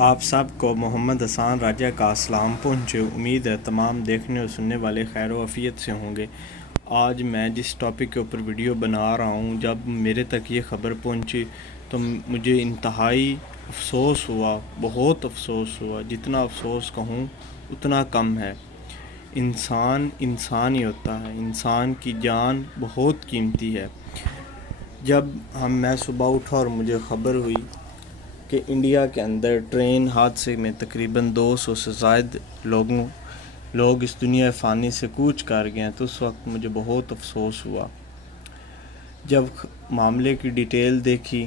آپ سب کو محمد حسان راجہ کا سلام پہنچے۔ امید ہے تمام دیکھنے اور سننے والے خیر و عافیت سے ہوں گے۔ آج میں جس ٹاپک کے اوپر ویڈیو بنا رہا ہوں، جب میرے تک یہ خبر پہنچی تو مجھے انتہائی افسوس ہوا، بہت افسوس ہوا۔ جتنا افسوس کہوں اتنا کم ہے۔ انسان ہی ہوتا ہے، انسان کی جان بہت قیمتی ہے۔ جب میں صبح اٹھا اور مجھے خبر ہوئی کہ انڈیا کے اندر ٹرین حادثے میں تقریباً 200 سے زائد لوگ اس دنیا فانی سے کوچ کر گئے ہیں، تو اس وقت مجھے بہت افسوس ہوا۔ جب معاملے کی ڈیٹیل دیکھی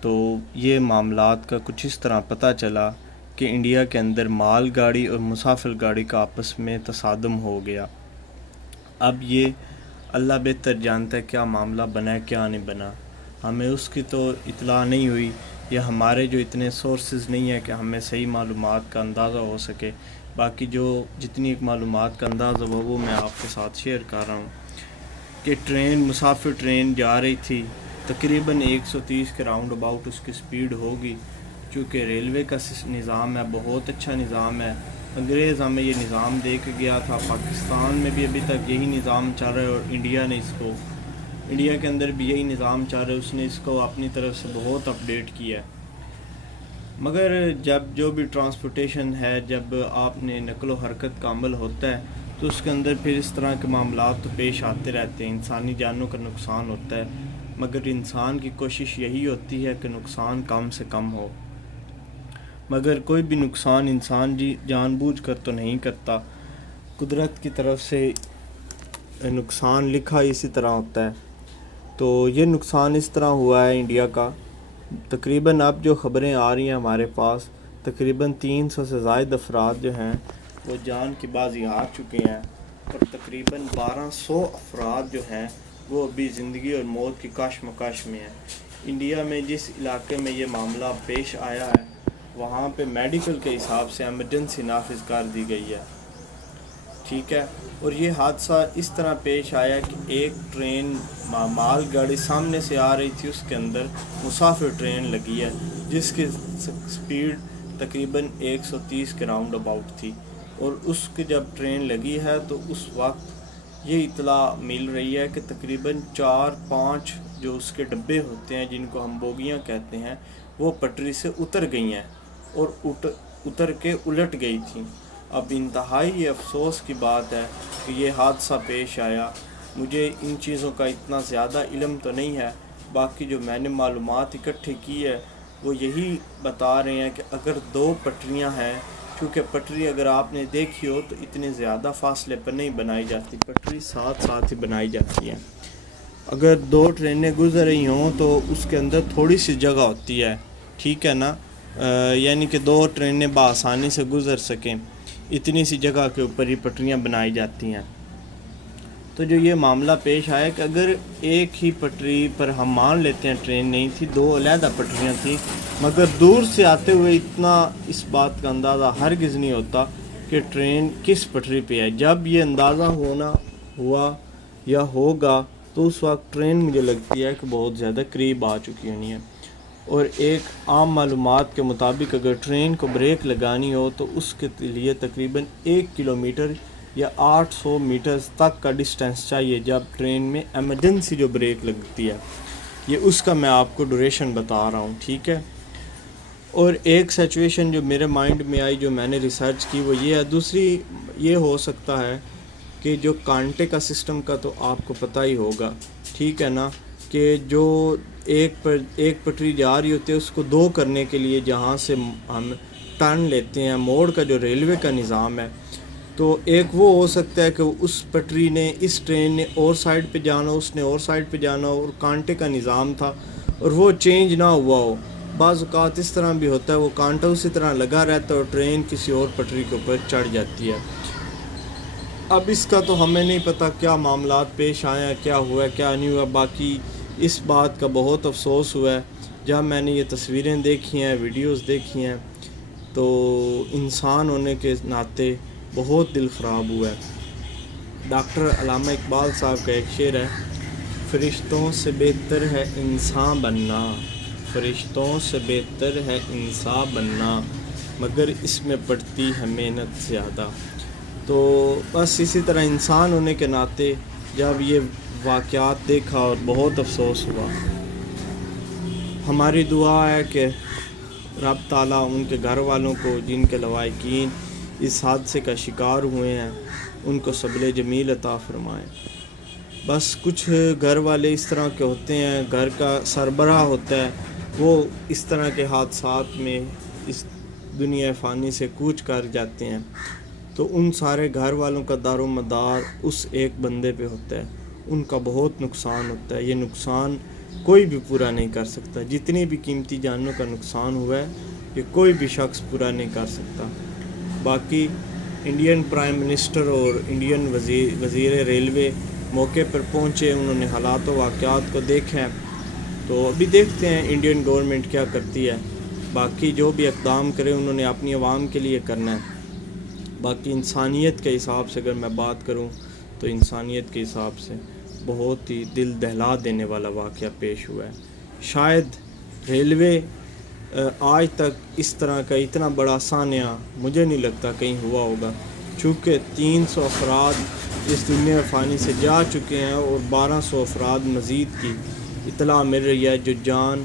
تو یہ معاملات کا کچھ اس طرح پتہ چلا کہ انڈیا کے اندر مال گاڑی اور مسافر گاڑی کا آپس میں تصادم ہو گیا۔ اب یہ اللہ بہتر جانتا ہے کیا معاملہ بنا ہے کیا نہیں بنا، ہمیں اس کی تو اطلاع نہیں ہوئی، یا ہمارے جو اتنے سورسز نہیں ہیں کہ ہمیں صحیح معلومات کا اندازہ ہو سکے۔ باقی جتنی معلومات کا اندازہ ہوا وہ میں آپ کے ساتھ شیئر کر رہا ہوں کہ مسافر ٹرین جا رہی تھی، تقریباً 130 کے راؤنڈ اباؤٹ اس کی سپیڈ ہوگی۔ چونکہ ریلوے کا نظام ہے، بہت اچھا نظام ہے، انگریز ہمیں یہ نظام دے کے گیا تھا، پاکستان میں بھی ابھی تک یہی نظام چل رہا ہے، اور انڈیا کے اندر بھی یہی نظام چل رہا ہے، اس نے اس کو اپنی طرف سے بہت اپڈیٹ کیا ہے۔ مگر جب جو بھی ٹرانسپورٹیشن ہے، جب آپ نے نقل و حرکت کا عمل ہوتا ہے تو اس کے اندر پھر اس طرح کے معاملات تو پیش آتے رہتے ہیں، انسانی جانوں کا نقصان ہوتا ہے، مگر انسان کی کوشش یہی ہوتی ہے کہ نقصان کم سے کم ہو۔ مگر کوئی بھی نقصان انسان جان بوجھ کر تو نہیں کرتا، قدرت کی طرف سے نقصان لکھا اسی طرح ہوتا ہے۔ تو یہ نقصان اس طرح ہوا ہے انڈیا کا، تقریباً اب جو خبریں آ رہی ہیں ہمارے پاس، تقریباً 300 سے زائد افراد جو ہیں وہ جان کی بازی ہار چکے ہیں، اور تقریباً 1200 افراد جو ہیں وہ ابھی زندگی اور موت کی کشمکش میں ہیں۔ انڈیا میں جس علاقے میں یہ معاملہ پیش آیا ہے وہاں پہ میڈیکل کے حساب سے ایمرجنسی نافذ کر دی گئی ہے، ٹھیک ہے۔ اور یہ حادثہ اس طرح پیش آیا کہ ایک ٹرین مال گاڑی سامنے سے آ رہی تھی، اس کے اندر مسافر ٹرین لگی ہے جس کی سپیڈ تقریباً 130 کے راؤنڈ اباؤٹ تھی، اور اس کی جب ٹرین لگی ہے تو اس وقت یہ اطلاع مل رہی ہے کہ تقریباً 4-5 جو اس کے ڈبے ہوتے ہیں جن کو ہم بوگیاں کہتے ہیں وہ پٹری سے اتر گئی ہیں اور اتر کے الٹ گئی تھیں۔ اب انتہائی افسوس کی بات ہے کہ یہ حادثہ پیش آیا۔ مجھے ان چیزوں کا اتنا زیادہ علم تو نہیں ہے، باقی جو میں نے معلومات اکٹھی کی ہے وہ یہی بتا رہے ہیں کہ اگر 2 پٹریاں ہیں، کیونکہ پٹری اگر آپ نے دیکھی ہو تو اتنے زیادہ فاصلے پر نہیں بنائی جاتی، پٹری ساتھ ساتھ ہی بنائی جاتی ہے۔ اگر 2 ٹرینیں گزر رہی ہوں تو اس کے اندر تھوڑی سی جگہ ہوتی ہے، ٹھیک ہے نا، یعنی کہ 2 ٹرینیں بآسانی سے گزر سکیں، اتنی سی جگہ کے اوپر ہی پٹریاں بنائی جاتی ہیں۔ تو جو یہ معاملہ پیش آیا کہ اگر ایک ہی پٹری پر ہم مان لیتے ہیں ٹرین نہیں تھی، 2 علیحدہ پٹریاں تھیں، مگر دور سے آتے ہوئے اتنا اس بات کا اندازہ ہرگز نہیں ہوتا کہ ٹرین کس پٹری پہ ہے۔ جب یہ اندازہ ہوا یا ہوگا تو اس وقت ٹرین مجھے لگتی ہے کہ بہت زیادہ قریب آ چکی ہونی ہے، اور ایک عام معلومات کے مطابق اگر ٹرین کو بریک لگانی ہو تو اس کے لیے تقریباً 1 کلومیٹر یا 800 میٹرز تک کا ڈسٹینس چاہیے جب ٹرین میں ایمرجنسی جو بریک لگتی ہے۔ یہ اس کا میں آپ کو ڈوریشن بتا رہا ہوں، ٹھیک ہے۔ اور ایک سچویشن جو میرے مائنڈ میں آئی، جو میں نے ریسرچ کی، وہ یہ ہے، دوسری یہ ہو سکتا ہے کہ جو کانٹے کا سسٹم کا تو آپ کو پتہ ہی ہوگا، ٹھیک ہے نا، کہ جو ایک پٹری جا رہی ہوتی ہے اس کو 2 کرنے کے لیے جہاں سے ہم ٹرن لیتے ہیں، موڑ کا جو ریلوے کا نظام ہے، تو ایک وہ ہو سکتا ہے کہ اس پٹری نے، اس ٹرین نے اور سائڈ پہ جانا، اس نے اور سائڈ پہ جانا، اور کانٹے کا نظام تھا اور وہ چینج نہ ہوا ہو۔ بعض اوقات اس طرح بھی ہوتا ہے، وہ کانٹا اسی طرح لگا رہتا ہے اور ٹرین کسی اور پٹری کے اوپر چڑھ جاتی ہے۔ اب اس کا تو ہمیں نہیں پتہ کیا معاملات پیش آئے ہیں، کیا ہوا ہے کیا نہیں ہوا، باقی اس بات کا بہت افسوس ہوا ہے جب میں نے یہ تصویریں دیکھی ہیں، ویڈیوز دیکھی ہیں، تو انسان ہونے کے ناطے بہت دل خراب ہوا ہے۔ ڈاکٹر علامہ اقبال صاحب کا ایک شعر ہے، فرشتوں سے بہتر ہے انسان بننا، فرشتوں سے بہتر ہے انسان بننا، مگر اس میں پڑتی ہے محنت زیادہ۔ تو بس اسی طرح انسان ہونے کے ناطے جب یہ واقعات دیکھا اور بہت افسوس ہوا۔ ہماری دعا ہے کہ رب تعالیٰ ان کے گھر والوں کو جن کے لواحقین اس حادثے کا شکار ہوئے ہیں ان کو صبر جمیل عطا فرمائے۔ بس کچھ گھر والے اس طرح کے ہوتے ہیں، گھر کا سربراہ ہوتا ہے، وہ اس طرح کے حادثات میں اس دنیا فانی سے کوچ کر جاتے ہیں، تو ان سارے گھر والوں کا دار و مدار اس ایک بندے پہ ہوتا ہے، ان کا بہت نقصان ہوتا ہے۔ یہ نقصان کوئی بھی پورا نہیں کر سکتا، جتنی بھی قیمتی جانوں کا نقصان ہوا ہے یہ کوئی بھی شخص پورا نہیں کر سکتا۔ باقی انڈین پرائم منسٹر اور انڈین وزیر ریلوے موقع پر پہنچے، انہوں نے حالات و واقعات کو دیکھا، تو ابھی دیکھتے ہیں انڈین گورنمنٹ کیا کرتی ہے۔ باقی جو بھی اقدام کرے انہوں نے اپنی عوام کے لیے کرنا ہے۔ باقی انسانیت کے حساب سے اگر میں بات کروں تو انسانیت کے حساب سے بہت ہی دل دہلا دینے والا واقعہ پیش ہوا ہے۔ شاید ریلوے آج تک اس طرح کا اتنا بڑا سانحہ مجھے نہیں لگتا کہیں ہوا ہوگا، چونکہ 300 افراد اس دنیا فانی سے جا چکے ہیں اور 1200 افراد مزید کی اطلاع مل رہی ہے جو جان،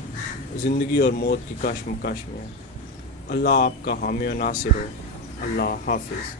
زندگی اور موت کی کشمکش میں ہے۔ اللہ آپ کا حامی و ناصر ہو۔ اللہ حافظ۔